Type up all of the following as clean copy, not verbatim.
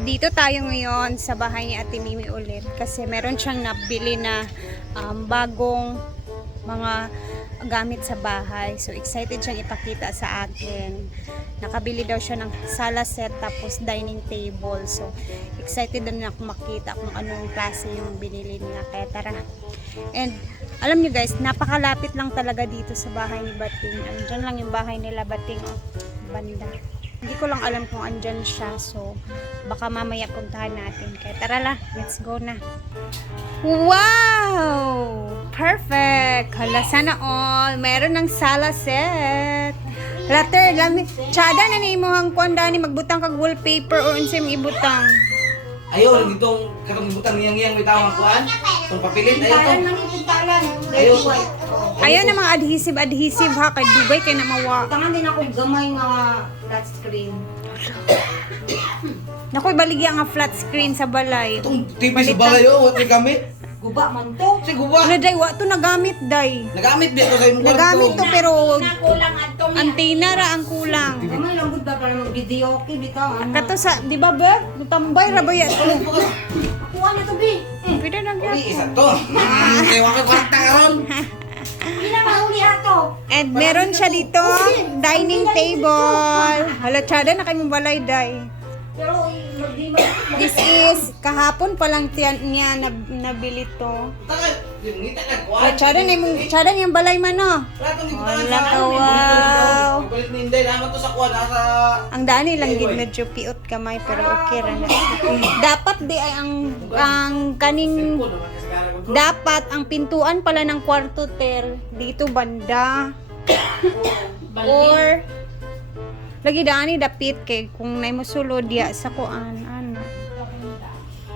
Dito tayo ngayon sa bahay ni Ate Mimi ulit kasi meron siyang nabili na bagong mga gamit sa bahay. So excited siyang ipakita sa akin. Nakabili daw siya ng sala set tapos dining table. So excited din ako makita kung anong klase yung binili niya. Kaya tara. And alam niyo guys, napakalapit lang talaga dito sa bahay ni Bating. Andyan lang yung bahay nila Bating, banda. Hindi ko lang alam kung andyan siya. So, baka mamaya puntahan natin. Kaya tara la, let's go na. Wow! Perfect! Hala, sana all. Meron ng sala set. Later, tsada na ni imuhang kwanda ni magbutang kag wallpaper o unsay mong ibutang. Ayaw, itong katong ibutang niyang may tawang kuan. Itong papilit, ayaw to. Ayaw. Ayaw na mga adhesive ha. Kay dugay kay na mawa. Tangan din ako gamay nga flat screen. Nakoy baligya nga flat screen sa balay. Itong TV sa balay, what may gamit? Guba man to. Si guba. Ano day, wa to nagamit day. Nagamit dito sa imong Nagamit to pero Nakulang atong antena ra ang kulang. gamay lang gud ba para mag-video okay bitaw. Kato sa, di ba ba? Tambay ra ba yan? Kuha na to bi. Pwede na Uli, yan. isa to. Kaya wakay kwarta karon. Hindi na mahuli ato. And meron siya dito, dining table. Hala, tsada na kayo balay day. Pero di ba This is, kahapon pa lang niya nabili to. Takay, yung ngita na Hala, kuan. tsada niyang balay man no. Wala ka, wow. Palit ni Inday, naman to sa kuan, nasa... Ang dani lang din medyo piot kamay pero okay ra na. Dapat di ay ang kaning dapat ang pintuan pala ng kwarto dito banda. Or lagi dani dapit kay kung nay mo sulod diya sa kuan ano.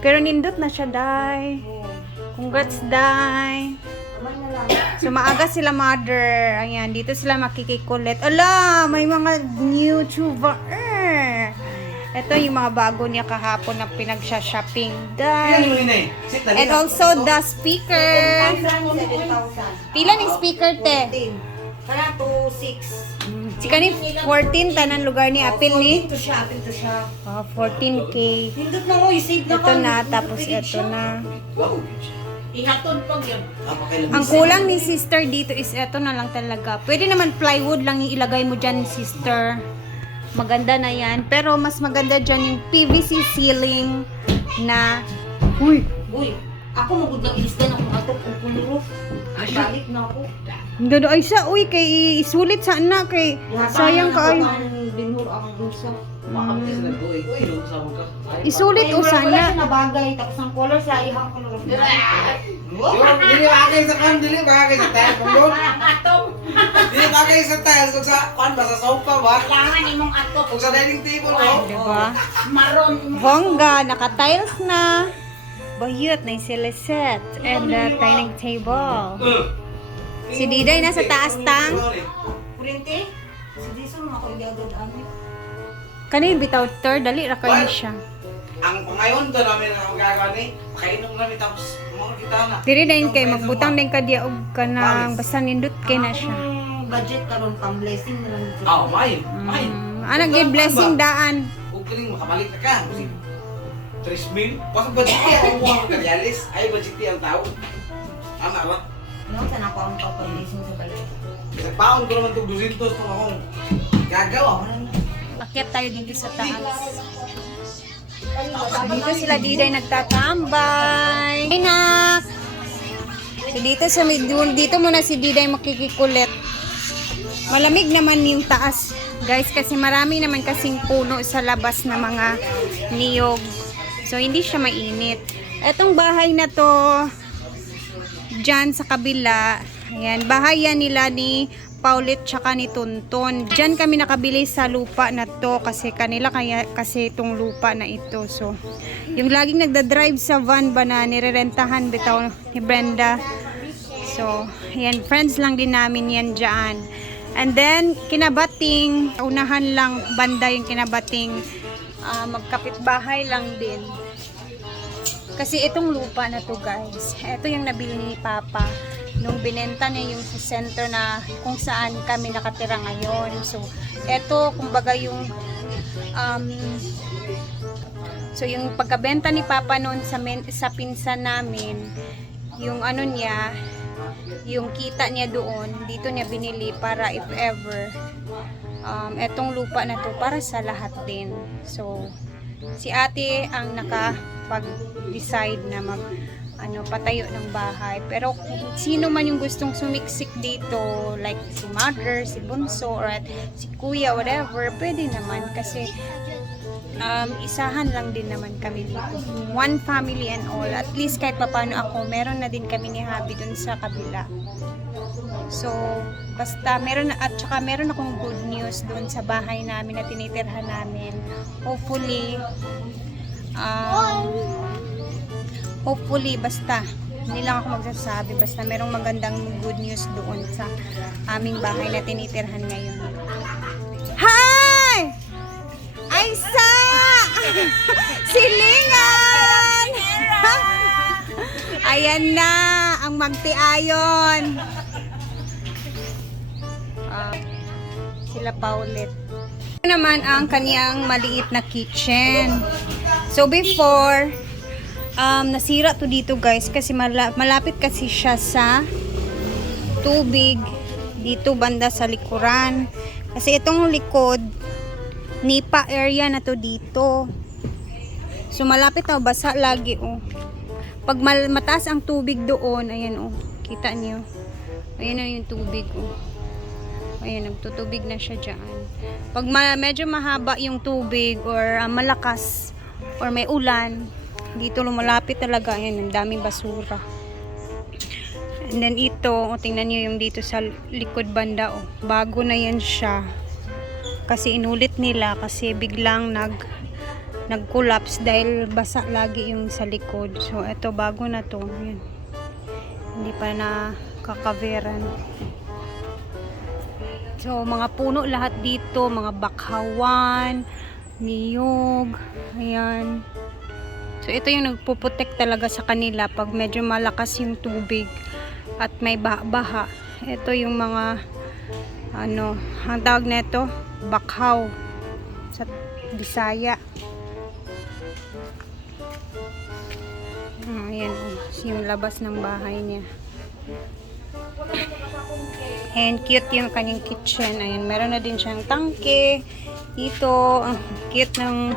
Pero nindot na siya day. Congrats day. So maaga sila mother. Ayan, dito sila makikikulit. Ala, may mga new tuber. Ito yung mga bago niya kahapon na pinag-shopping. Ilan mo Day. Inday? Sit na And dito. also the speaker. 7,000. Pila ng speaker te? Para to 6. Si kanin 14 tanan lugar ni apil ni. Apil to siya. 14k. Hindot na mo, i-save na Ito na tapos ito na. Wow. Ihatod pag yun. Ang kulang ni sister dito is ito na lang talaga. Pwede naman plywood lang yung ilagay mo dyan, sister. Maganda na yan. Pero mas maganda dyan yung PVC ceiling na... Uy! Uy, ako magud lang ilisdan akong atok kung punuro. Balik na ako. Ang ganda ay sa uy kay isulit sa anak kay sayang ka ay. Binhur ang bulsa. Makapit sa nagtuig. Uy, nung kasama ka. Isulit o Wala sana. siya na bagay. Tapos ang color sa ihang color. Yung dili bagay sa kan, dili bagay sa tile, pambon. Atong. Dili bagay sa tile, kung sa kan ba sa sofa ba? Kailangan imong atok. Kung sa dining table no. Diba? Maron. Bongga, naka-tiles na. Bayot na yung sila set. And the dining table. Si Diday nasa taas tang. Kurente. Si Jason ako igagad ani. Kanin bitaw ter, dali ra kayo siya. Ang pangayon to namin ang magagawa ni, makainom namin tapos mga kita na. Diri dayon kay magbutang din ka diya og kanang basta nindot kay na siya. Ang budget karon pang blessing na lang. Ah, may. May. Anang give blessing daan. Kung kining makabalik na ka, kasi 3,000. Pasok budget ang mga materialis, ay budget ang tao. Tama ba? No, sana ako ang pag-blessing sa balay. Sa pound ko naman itong 200 itong akong gagawa. Akyat tayo dito sa taas. Dito sila Diday nagtatambay. Ay nak! So dito muna si Diday makikikulit. Malamig naman yung taas. Guys, kasi marami naman kasing puno sa labas na mga niyog. So hindi siya mainit. Etong bahay na to, dyan sa kabila, ayan, bahay yan nila ni Paulit tsaka ni Tonton. Diyan kami nakabili sa lupa na to kasi kanila kasi itong lupa na ito. So, yung laging nagda-drive sa van ba na nirerentahan bitaw ni Brenda. So, ayan, friends lang din namin yan dyan. And then, kinabating, unahan lang banda yung kinabating, magkapitbahay lang din. Kasi itong lupa na to guys, ito yung nabili ni Papa nung binenta niya yung center na kung saan kami nakatira ngayon. So, ito kumbaga yung So yung pagkabenta ni Papa noon sa pinsan namin, yung ano niya, yung kita niya doon, dito niya binili para if ever etong lupa na to para sa lahat din. So si ate ang nakapag-decide na patayo ng bahay. Pero kung sino man yung gustong sumiksik dito, like si mother, si bunso, or si kuya, whatever, pwede naman kasi isahan lang din naman kami dito. One family and all. At least kahit papano ako, meron na din kami ni Habi dun sa kabila. So, basta meron akong good news dun sa bahay namin na tinitirhan namin. Hopefully, basta hindi lang ako magsasabi, basta merong magandang good news doon sa aming bahay na tinitirhan ngayon. Hi! Aisa! Silingan! Ayan na ang magtiayon. Sila Paulit. Ito naman ang kaniyang maliit na kitchen. So before, nasira to dito guys kasi malapit kasi siya sa tubig dito banda sa likuran. Kasi itong likod, nipa area na to dito. So malapit na basa lagi oh. Pag mataas ang tubig doon, ayan oh, kita niyo. Ayan na yung tubig oh. Ayan, nagtutubig na siya dyan. Pag medyo mahaba yung tubig or malakas or may ulan, dito lumalapit talaga. Ayan, ang daming basura. And then ito, tingnan niyo yung dito sa likod banda oh. Bago na yan siya. Kasi inulit nila kasi biglang nag-collapse dahil basa lagi yung sa likod. So ito bago na to. Ayan. Hindi pa nakakaveran. So mga puno lahat dito, mga bakhawan, niyog, ayan. So ito yung nagpuputek talaga sa kanila pag medyo malakas yung tubig at may baha. Ito yung mga ang tawag nito, bakhaw sa Bisaya. Ayan, yung labas ng bahay niya. And cute yung kanyang kitchen. Ayan, meron na din siyang tangke. Dito, ang cute ng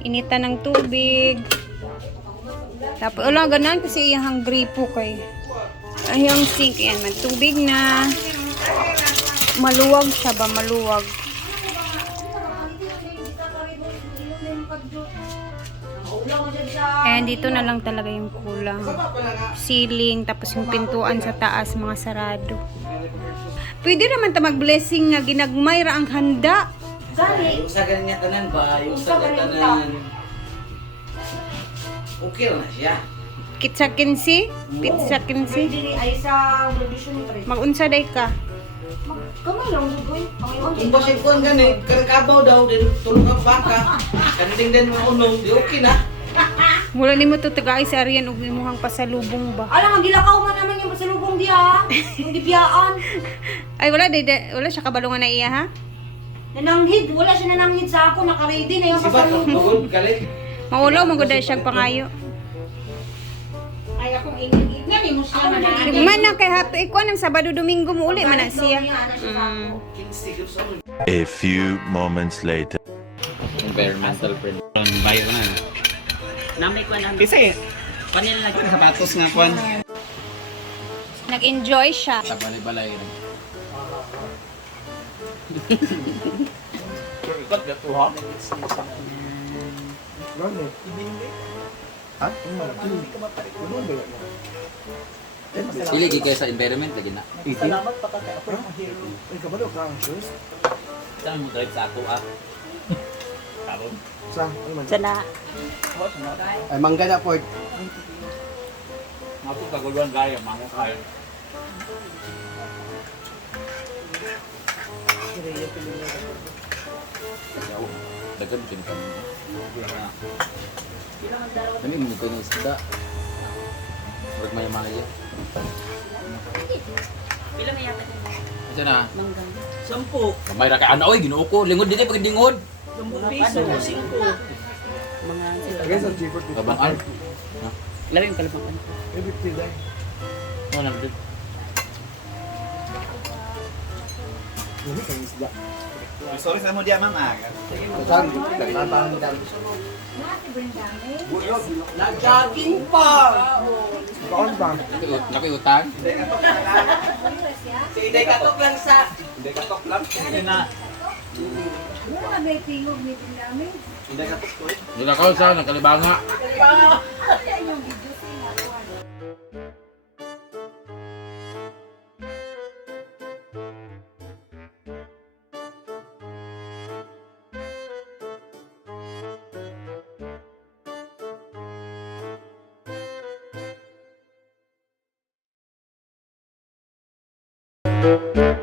inita ng tubig. Tapos, wala ganun kasi yung gripo kay. Ay, yung sink. Ayan, may tubig na. Maluwag siya ba? Maluwag. And dito na lang talaga yung kulang. Ceiling, tapos yung pintuan sa taas, mga sarado. Pwede naman ta mag-blessing nga ginagmay ra ang handa. Yung sa ganyan tanan ba? Yung sa tanan. Okay na siya. Kitsa kinsi? Pizza kinsi? Ay sa production pre. Mag-unsa day ka? Kamay lang dugoy. Kung basig ko ang ganit, karakabaw daw, din tulog ang baka. Kaniling din mga unong, di okay na. Wala ni mo to tagay sa Arian ug imuhang pasalubong ba? Alam, ang gilakaw man naman yung pasalubong diya. Yung dibiyaan. Ay wala wala siya kabalungan na iya ha? Nananghid. Wala siya nananghid sa ako. Naka-ready na yung Si Bat, pasalubong. magod, galit. Maulaw magud siya pangayo. Ay, akong ingin. Nga ni mo siya mananghid. Man na kay happy iko nang Sabado Domingo mo uli man na siya. A few moments later. Environmental friend. Bayo na. Namay ko lang. Kasi, Kanila lang. sapatos nga kwan. Nag-enjoy siya. Balay-balay. Sili kayo sa environment lagi na. Saan mo drive sa ako ah? Sana. Ay, mangga na po. Ako kaguluan gaya, mango kayo. Dagan din kami. Kami mo ko ng isda. Huwag maya-maya. Pila may yata din. Ito na. Manggang. 10. Kamay ra kay ana oy, ginuo ko. Lingod dito pag dingod. 10 piso, 5. Mga Abang Al. Lari yung kalabakan. Ano nandun? Sorry sa mo dia ma'am. Saan? Nagtatang dyan. Nag-jogging pa! Saan ba? Nakiutang? Si Inday katok lang sa... Hindi katok lang. Hindi na. Hindi katok ko eh. Hindi na sa nagkalibanga. Thank